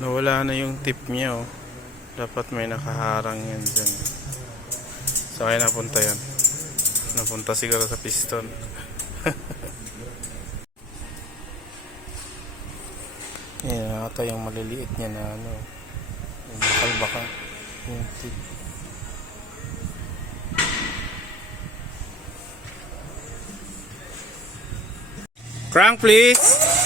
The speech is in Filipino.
Nawala na yung tip niya, oh. Dapat may nakaharang yan dyan. So kaya napunta yan. Napunta siguro sa piston. Yan ata yung maliliit niya na ano, yung bakal yung tip. Crank please.